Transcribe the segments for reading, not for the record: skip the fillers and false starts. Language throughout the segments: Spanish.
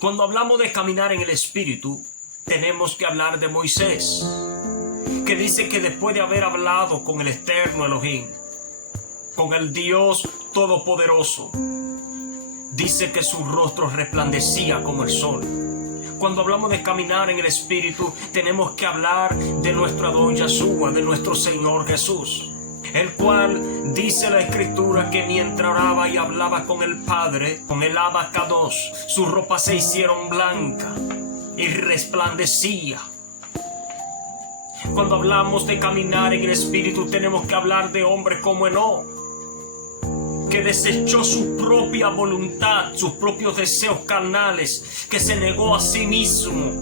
Cuando hablamos de caminar en el Espíritu, tenemos que hablar de Moisés, que dice que después de haber hablado con el eterno Elohim, con el Dios Todopoderoso, dice que su rostro resplandecía como el sol. Cuando hablamos de caminar en el Espíritu, tenemos que hablar de nuestro Adón Yahshua, de nuestro Señor Jesús, el cual dice la Escritura que mientras oraba y hablaba con el Padre, con el Abacados, sus ropas se hicieron blancas y resplandecía. Cuando hablamos de caminar en el Espíritu, tenemos que hablar de hombres como Enoc, que desechó su propia voluntad, sus propios deseos carnales, que se negó a sí mismo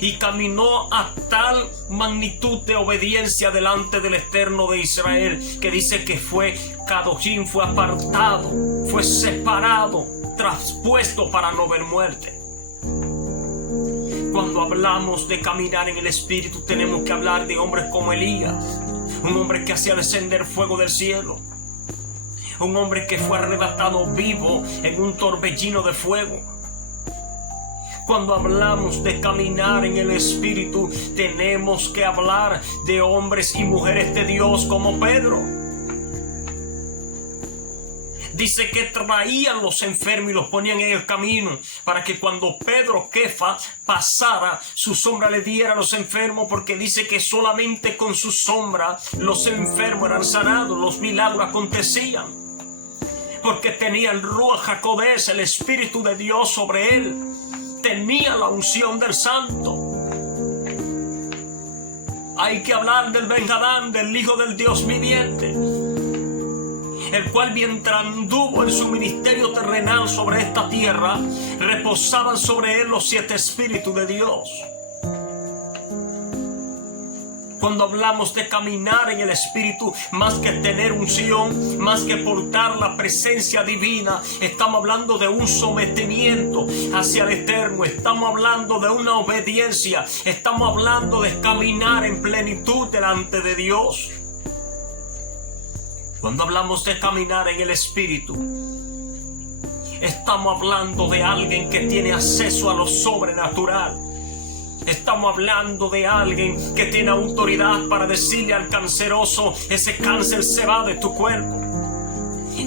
y caminó a tal magnitud de obediencia delante del Eterno de Israel, que dice que fue Kadoshim, fue apartado, fue separado, traspuesto para no ver muerte. Cuando hablamos de caminar en el Espíritu, tenemos que hablar de hombres como Elías, un hombre que hacía descender fuego del cielo, un hombre que fue arrebatado vivo en un torbellino de fuego. Cuando hablamos de caminar en el Espíritu, tenemos que hablar de hombres y mujeres de Dios como Pedro. Dice que traían los enfermos y los ponían en el camino para que cuando Pedro Kefa pasara, su sombra le diera a los enfermos, porque dice que solamente con su sombra los enfermos eran sanados, los milagros acontecían, porque tenía el Ruach HaKodesh, el Espíritu de Dios sobre él, tenía la unción del Santo. Hay que hablar del Ben-Hadad, del Hijo del Dios viviente, el cual mientras anduvo en su ministerio terrenal sobre esta tierra, reposaban sobre él los 7 espíritus de Dios. Cuando hablamos de caminar en el Espíritu, más que tener unción, más que portar la presencia divina, estamos hablando de un sometimiento hacia el Eterno, estamos hablando de una obediencia, estamos hablando de caminar en plenitud delante de Dios. Cuando hablamos de caminar en el Espíritu, estamos hablando de alguien que tiene acceso a lo sobrenatural. Estamos hablando de alguien que tiene autoridad para decirle al canceroso: ese cáncer se va de tu cuerpo.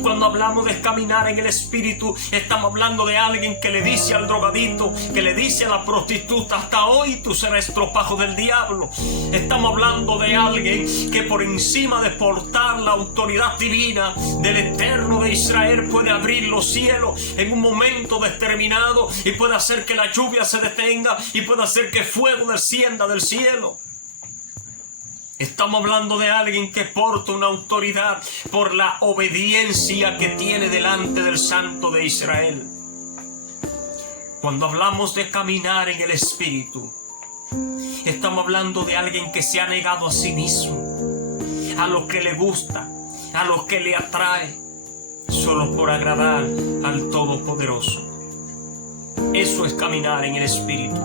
Cuando hablamos de caminar en el Espíritu, estamos hablando de alguien que le dice al drogadito, que le dice a la prostituta: hasta hoy tú serás estropajo del diablo. Estamos hablando de alguien que por encima de portar la autoridad divina del Eterno de Israel puede abrir los cielos en un momento determinado y puede hacer que la lluvia se detenga y puede hacer que fuego descienda del cielo. Estamos hablando de alguien que porta una autoridad por la obediencia que tiene delante del Santo de Israel. Cuando hablamos de caminar en el Espíritu, estamos hablando de alguien que se ha negado a sí mismo, a lo que le gusta, a lo que le atrae, solo por agradar al Todopoderoso. Eso es caminar en el Espíritu.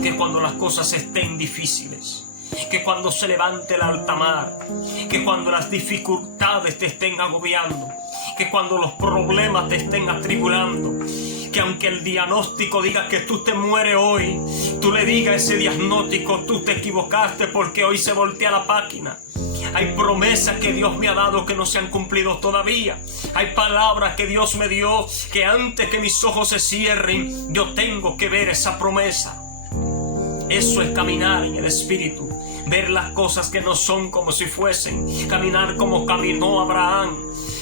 Que cuando las cosas estén difíciles, que cuando se levante el alta mar, que cuando las dificultades te estén agobiando, que cuando los problemas te estén atribulando, que aunque el diagnóstico diga que tú te mueres hoy, tú le digas a ese diagnóstico: tú te equivocaste, porque hoy se voltea la página. Hay promesas que Dios me ha dado que no se han cumplido todavía. Hay palabras que Dios me dio que antes que mis ojos se cierren, yo tengo que ver esa promesa. Eso es caminar en el Espíritu, ver las cosas que no son como si fuesen, caminar como caminó Abraham,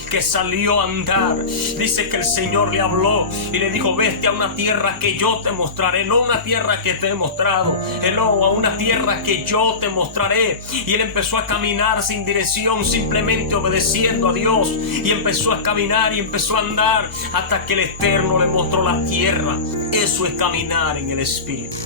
que salió a andar. Dice que el Señor le habló y le dijo: vete a una tierra que yo te mostraré, no una tierra que te he mostrado, a una tierra que yo te mostraré. Y él empezó a caminar sin dirección, simplemente obedeciendo a Dios, y empezó a caminar y empezó a andar hasta que el Eterno le mostró la tierra. Eso es caminar en el Espíritu.